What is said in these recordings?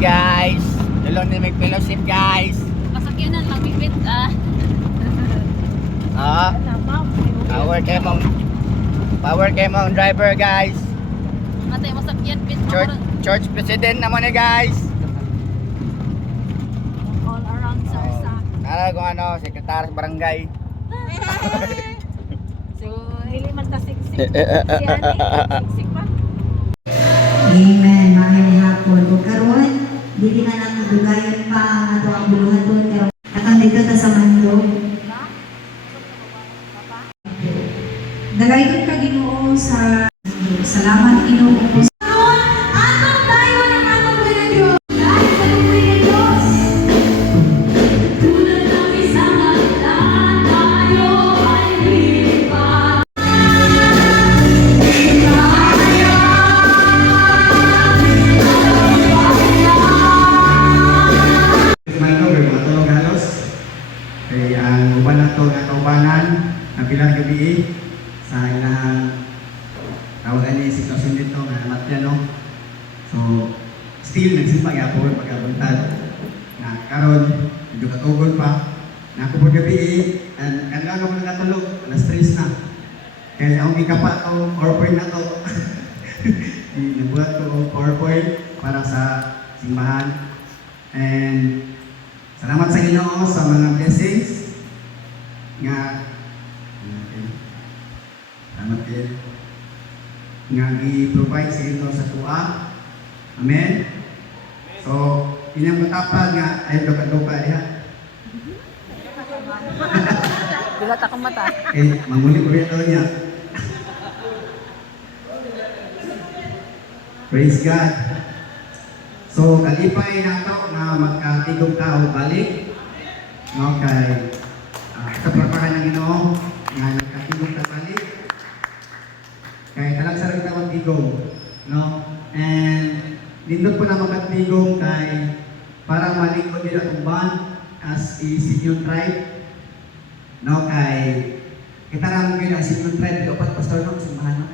guys. Dulong ni may fellowship guys. Masakyanan lang bibit Power kay mong driver guys. Matay masakyan bit Church president naman ni guys. all around Sarsa. Nara kung ano, sekretary sa barangay. So hili man ta siksik. Siksik pa. Amen. Maayong hapon. O karon, dili na lang dugayon pa ang ato ang buluhaton karon. Atang dito ta sa mandog. Dagaygon ka Ginoo sa salamat Ginoo po. Atong tayo ng atong Diyos. Dahil sa luwi ng Diyos. Tulad ng isang hagdan, tayo ay lipat. Matulog halos kay ang uban nato nga kaubanan ang pilang gabi sa ilang tawagan ni sitwasyon dito nga matyan. So still nagsimba gyapon pagabuntad na karon medyo katugod pa na ako pud gabi and kanang ako nakatulog alas 3 na kaya akong ikapa to PowerPoint na to nabuhat ko PowerPoint para sa simbahan. And salamat sa Ginoo sa mga blessings nga salamat din nga i-provide sa Ginoo sa tuwa. Amen. So, inyong matapag nga ay duka-duka diha. Dilat akong mata. Manguli-uli daw niya. Praise God. So, kalipay na ito na magkatigong tao balik. No, kay kaprapahan ng Ginoo nga nagkatigong tao balik. Kay talang sa rin tawag tigong. No? And nindot po na magkatigong kay para malikod nila itong band as a Simeon tribe. No, kay kita lang ang Simeon tribe, dapat pastor no, simbahan no?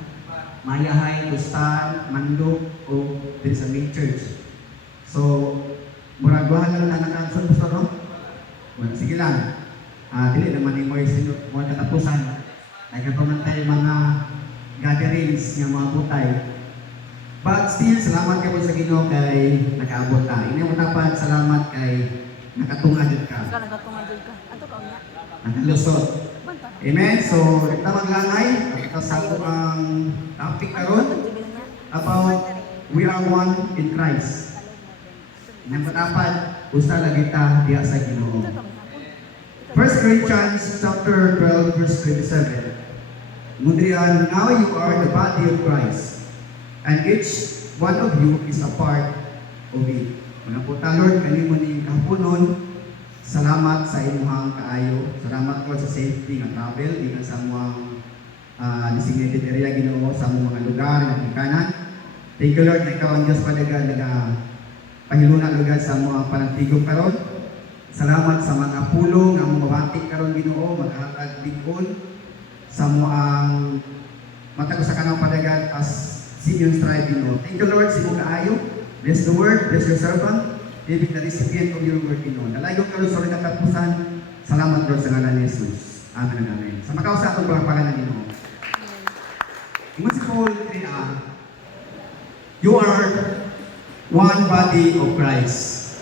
Mayahay, Kustan, Mandok, o din sa main church. So, muragwahan lang na nag-answer pastor no? Well, sige lang. Dili naman yung mga katapusan. Nagkapamantay mga gatherings ng mga butay. But still, salamat kayo sa Ginoo kay nakaabot ta. Ini mo tapat, salamat kay nakatungad ka. Ka nagatungad ka. Ato ka unya. Nakalusot. Amen. So, ito maglanay. Ito sa ang topic karon about we are one in Christ. Ini mo tapat, usa lagi ta diya sa Ginoo. 1 Corinthians chapter 12 verse 27. Mudrian, now you are the body of Christ, and each one of you is a part of it. Mga puta, Lord, kanimo ni kapunon, salamat sa imuhang kaayo. Salamat po sa safety ng travel, di sa muang designated area Ginoo sa mga lugar ng ikanan. Thank you, Lord, na ikaw ang Diyos padagan na pahiluna lugar sa mga panantigong karon. Salamat sa mga pulong ng mga batik karon Ginoo, maghatag bigon sa muang matag sa kanang padagan as Simeon tribe Ginoo. Thank you, Lord, sa imong kaayo. Bless the word, bless your servant, David, the recipient of your word Ginoo. Nalayo ka Lord sa ulit katapusan. Salamat Lord sa ngalan ni Jesus. Amen and amen. Sa makaw sa atong pangalan Ginoo. Ingon si Paul, you are one body of Christ,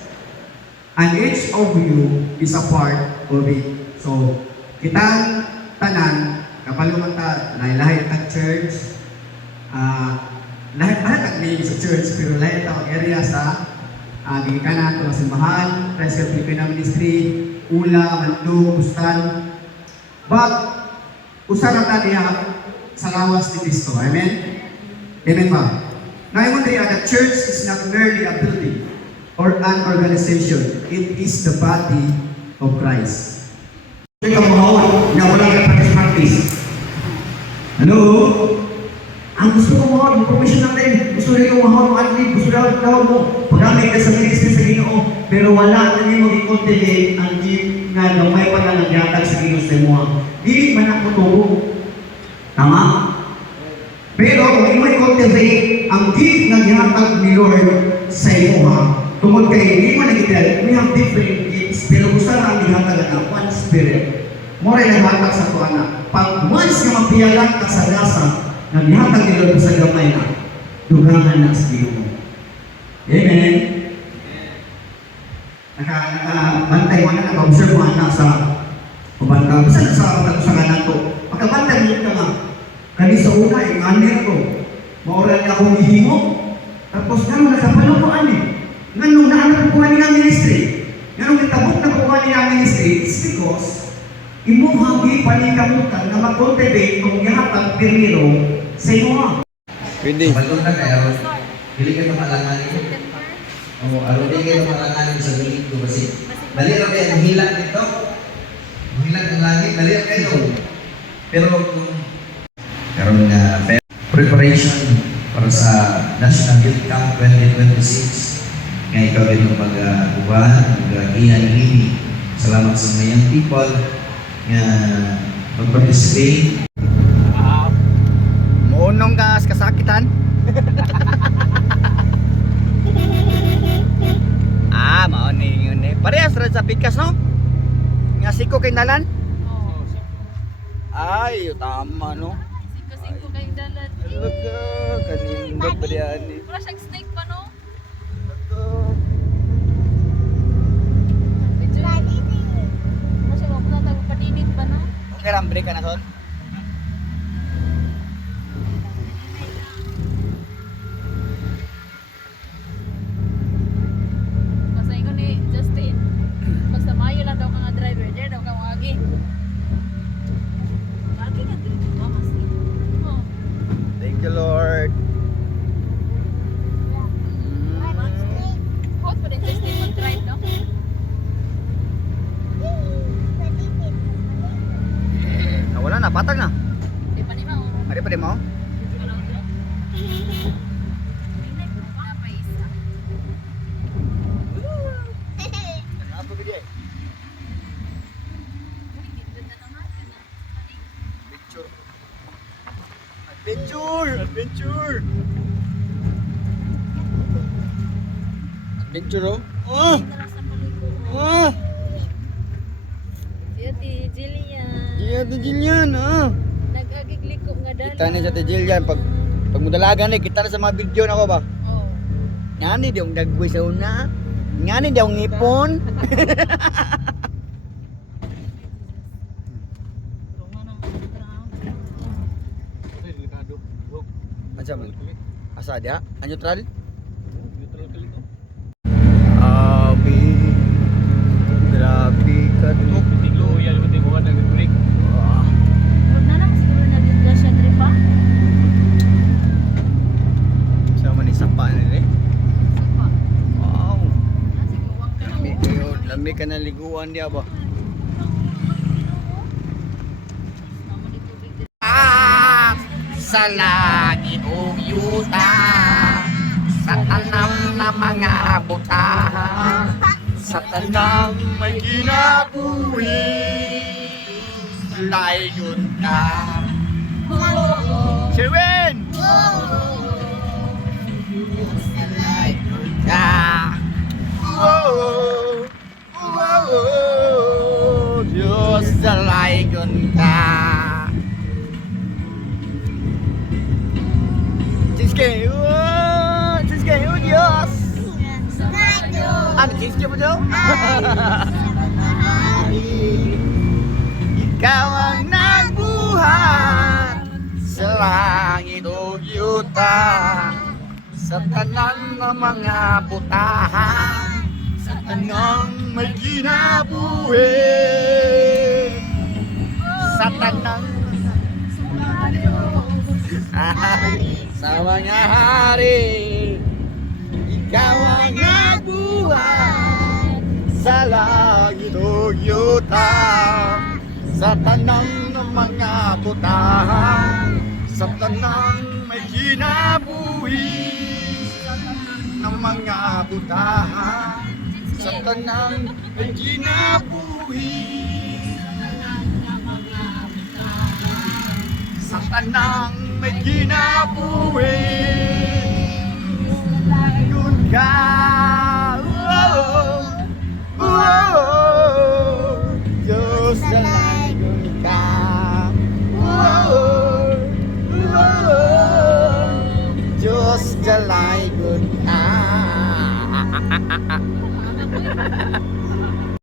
and each of you is a part of it. So, kitang tanan, kapaluman ta, lahi-lahi ka church, lahat ang name sa church, pero lahat ang area sa gigikanan, ito ang simbahan, Christ Filipino Ministry, Ula, Mandog, Bustan. But, usaran na niya sa lawas ni Cristo. Amen? Amen ba? Ngayon niya, the church is not merely a building or an organization. It is the body of Christ. Ito ang mahal na walang practice. Hello? Ang gusto ko mahal, professional din. Gusto rin yung mahal mo, gusto rin yung mo. Pagkamit ka sa ministry sa Ginoo, pero wala na yung mag-i-cultivate ang gift nga gamay pa na nagyatag sa Ginoo sa mga. Dili man ako tubo. Tama? Pero kung may cultivate ang gift na gihatag ni Lord sa iyo, Tungkol kay hindi mo nagigil, we have different gifts, pero gusto lang ihatag na one spirit. Moray na hatag sa tuwa na. Pag once nga mapiyalan ka sa gasa, naghatag nila sa gamay na, dugangan na sa Ginoo. Amen. Nakabantay mo na, naka-observe mo na sa kubanta. Basta na sa kanan to. Pagkabantay mo ka nga, kani sa una, anir ko. Maoral niya akong ihimo. Tapos gano'n nakapalo ko ani. Ganun na ang kuha niya ministry. Ganun itabok na kuha niya ministry is because imuhang ipanikamutan na mag-cultivate kung yahatag piriro sa imo. Pwede. Balon na kayo, dili ka malanganin. O, aro din kayo malanganin sa bilig ko kasi dali rin kayo, hilang nito. Hilang ang langit, dali rin kayo. Pero kung karoon nga preparation para sa National Youth Camp 2026, nga ikaw rin ang mag-ubahan, mag-iyan ini. Salamat sa mga young people nga mag-participate. Muunong ka sa kasakitan. Mauni yun eh. Parehas rin sa pigkas, no? Nga siko kay nalan? Oo. Ay, tama, no? Singko kayong dalan. Talaga, kanindot ba diyan eh? Wala siyang snake pa, no? Wala siya wala paninit pa, no? Okay, rambre ka na son? Masay ko ni Justin. Basta mayo lang daw ka nga driver. Diyan daw ka wagi. Wagi nga dito. Mamas. Oh. Thank you, Lord. Hot pa din Justin mag-drive, no? Nawala na, patag na. Di pa ni Mao. Ari pa di mo? Apa dia? Adventure. Adventure, adventure. Adventure oh. Ah! Ah! Yati, Jillian. Iya tu Jillian ah. Nag-agigliko nga dala. Kita ni sa Jillian pag mudalagan ni kita na sa mga video na ko ba. Oh. Ngani di yung dagway sa una. Ngani di yung ngipon. Macam asa dia? Neutral? Abi. Grabe ka to. Wah. Huwag na lang siguro na disgrasya na rin pa. Sama ni sapa ni eh. Sapa. Wow. Sige, huwag ka na. Lami kayo, lami ka na liguan dia ba? Naman ni tubig din. Sa langit o yuta, sa tanang na mga butahan, sa tanang may kinabuhi, layon ka. Sherwin! Ka. Oh, oh, oh, Diyos sa layon ka. Siske, oh Diyos! Ano, siske mo daw? Ikaw ang nagbuhat sa langit o yuta, sa tanang ng mga butahan, sa tanang may kinabuhi, sa tanang sa mga hari, ikaw ang nagbuhat sa langit o yuta, sa tanang ng mga butahan, sa tanang may kinabuhi ng mga butahan, sa tanang may kinabuhi, sa tanang may kinabuhi. Layon ka.